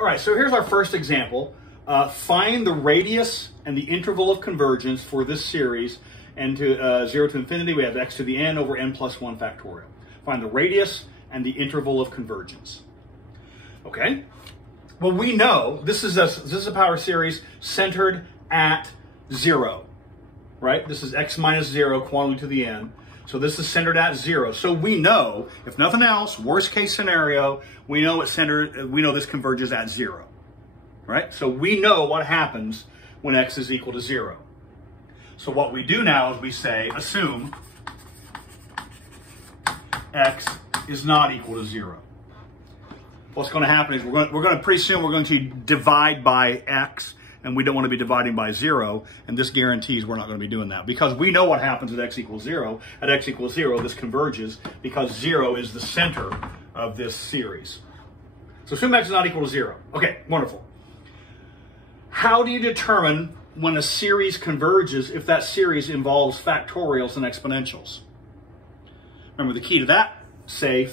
All right, so here's our first example. Find the radius and the interval of convergence for this series, and to 0 to infinity, we have x to the n over n plus 1 factorial. Find the radius and the interval of convergence. Okay, well, we know this is a power series centered at 0, right? This is x minus 0 quantity to the n. So this is centered at 0. So we know, if nothing else, worst case scenario, we know this converges at 0, right? So we know what happens when x is equal to 0. So what we do now is we say, assume x is not equal to 0. What's going to happen is we're going to pretty soon we're going to divide by x, and we don't want to be dividing by 0, and this guarantees we're not going to be doing that because we know what happens at x equals 0. At x equals 0, this converges because 0 is the center of this series. So assume x is not equal to 0. Okay, wonderful. How do you determine when a series converges if that series involves factorials and exponentials? Remember, the key to that, say,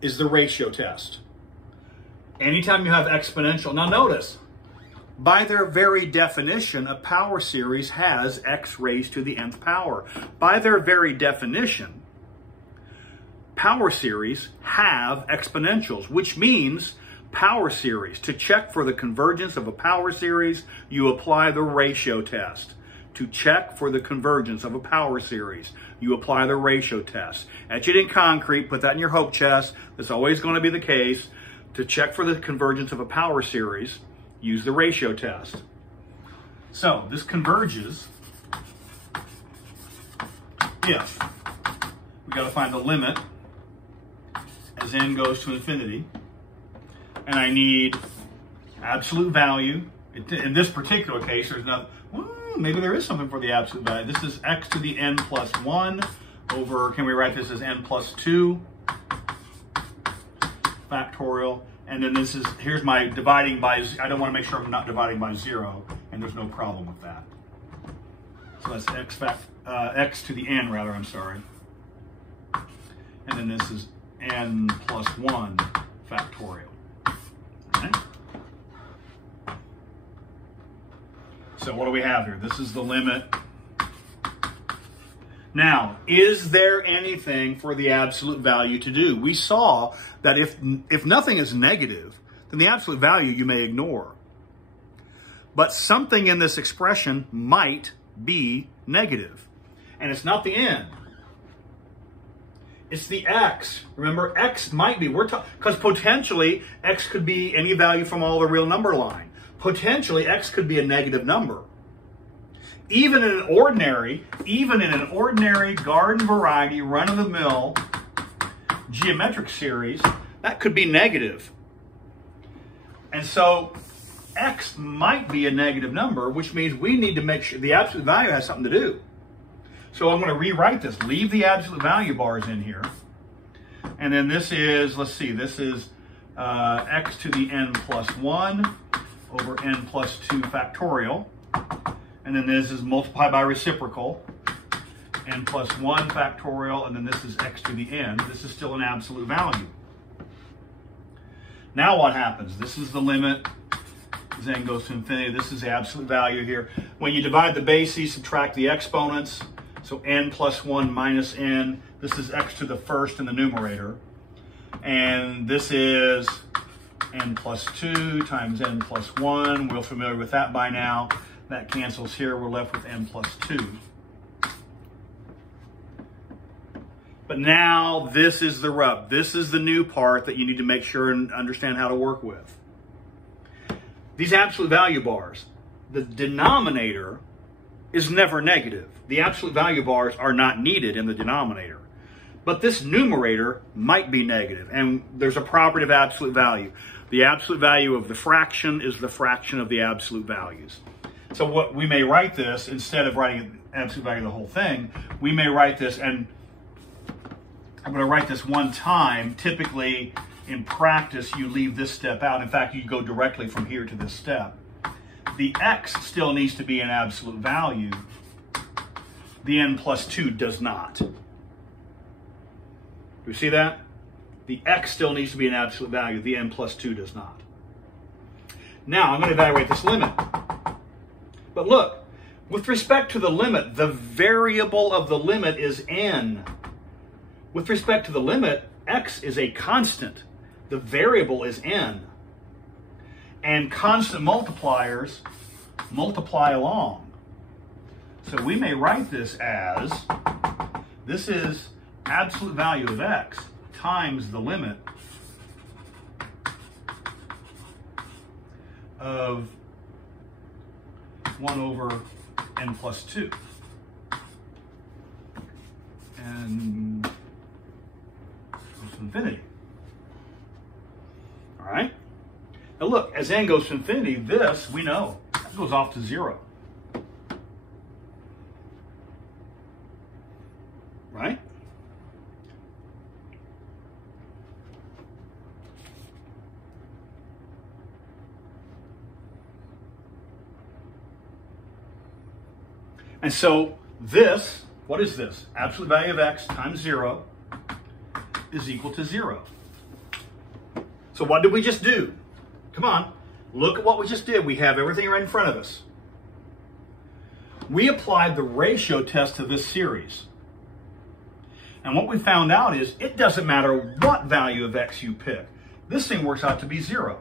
is the ratio test. Anytime you have exponential, now notice, by their very definition, a power series has x raised to the nth power. By their very definition, power series have exponentials, which means power series, to check for the convergence of a power series, you apply the ratio test. To check for the convergence of a power series, you apply the ratio test. Etch it in concrete, put that in your hope chest. That's always going to be the case. To check for the convergence of a power series, use the ratio test. So this converges if we got to find the limit as n goes to infinity, and I need absolute value. In this particular case, there's not. Maybe there is something for the absolute value. This is x to the n plus 1 over, can we write this as n plus 2 factorial? And then this is, here's my dividing by, I don't want to make sure I'm not dividing by 0, and there's no problem with that. So that's x to the n, rather, I'm sorry. And then this is n plus 1 factorial. Okay. So what do we have here? This is the limit. Now, is there anything for the absolute value to do? We saw that if nothing is negative, then the absolute value you may ignore. But something in this expression might be negative. And it's not the n. It's the x. Remember, x might be, because potentially x could be any value from all the real number line. Potentially x could be a negative number. Even in an ordinary garden variety, run-of-the-mill geometric series, that could be negative. And so x might be a negative number, which means we need to make sure the absolute value has something to do. So I'm going to rewrite this. Leave the absolute value bars in here. And then this is, let's see, this is x to the n plus 1 over n plus 2 factorial. And then this is multiplied by reciprocal, n plus 1 factorial, and then this is x to the n. This is still an absolute value. Now what happens? This is the limit as n goes to infinity. This is the absolute value here. When you divide the bases, subtract the exponents. So n plus 1 minus n. This is x to the first in the numerator. And this is n plus 2 times n plus 1. We're familiar with that by now. That cancels here. We're left with n plus 2. But now this is the rub. This is the new part that you need to make sure and understand how to work with. These absolute value bars, the denominator is never negative. The absolute value bars are not needed in the denominator. But this numerator might be negative, and there's a property of absolute value. The absolute value of the fraction is the fraction of the absolute values. So what we may write this, instead of writing absolute value of the whole thing, we may write this, and I'm going to write this one time. Typically, in practice, you leave this step out. In fact, you go directly from here to this step. The x still needs to be an absolute value. The n plus 2 does not. Do you see that? The x still needs to be an absolute value. The n plus 2 does not. Now, I'm going to evaluate this limit. But look, with respect to the limit, the variable of the limit is n. With respect to the limit, x is a constant. The variable is n. And constant multipliers multiply along. So we may write this as, this is absolute value of x times the limit of 1 over n plus 2. And goes to infinity. All right? Now look, as n goes to infinity, this, we know, that goes off to 0. Right? And so this, what is this? Absolute value of x times 0 is equal to 0. So what did we just do? Come on, look at what we just did. We have everything right in front of us. We applied the ratio test to this series. And what we found out is it doesn't matter what value of x you pick. This thing works out to be 0.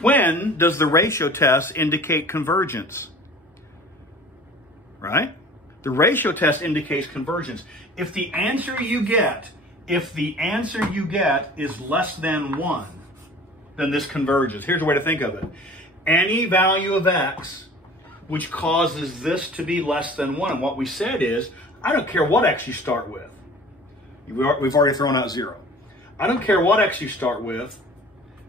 When does the ratio test indicate convergence? Right? The ratio test indicates convergence. If the answer you get is less than 1, then this converges. Here's a way to think of it. Any value of x which causes this to be less than 1. And what we said is, I don't care what x you start with. We've already thrown out 0. I don't care what x you start with.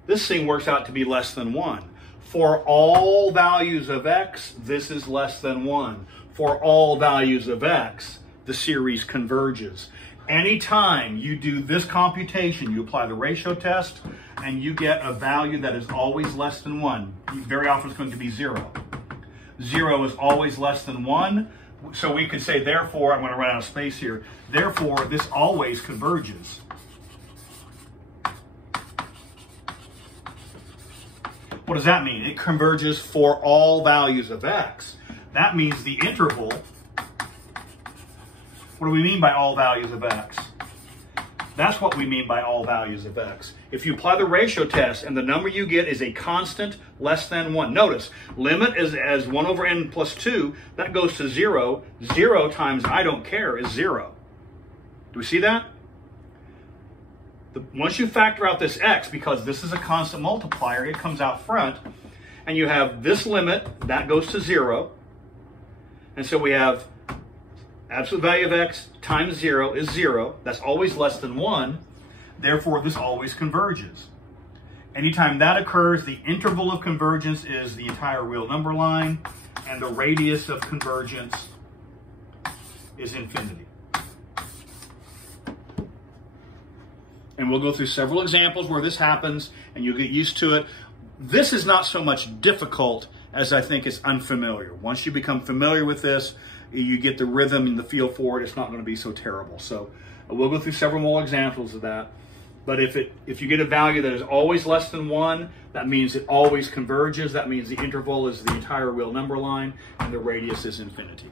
This thing works out to be less than 1. For all values of x, this is less than 1. For all values of x, the series converges. Anytime you do this computation, you apply the ratio test, and you get a value that is always less than 1. Very often it's going to be 0. 0 is always less than 1. So we could say, therefore, I'm going to run out of space here, therefore, this always converges. What does that mean? It converges for all values of x. That means the interval. What do we mean by all values of x? That's what we mean by all values of x. If you apply the ratio test and the number you get is a constant less than 1. Notice, limit is as 1 over n plus 2. That goes to 0. 0 times I don't care is 0. Do we see that? Once you factor out this x, because this is a constant multiplier, it comes out front. And you have this limit, that goes to 0. And so we have absolute value of x times 0 is 0. That's always less than 1. Therefore, this always converges. Anytime that occurs, the interval of convergence is the entire real number line, and the radius of convergence is infinity. And we'll go through several examples where this happens, and you'll get used to it. This is not so much difficult as I think it's unfamiliar. Once you become familiar with this, you get the rhythm and the feel for it, it's not going to be so terrible. So we'll go through several more examples of that. But if you get a value that is always less than 1, that means it always converges. That means the interval is the entire real number line, and the radius is infinity.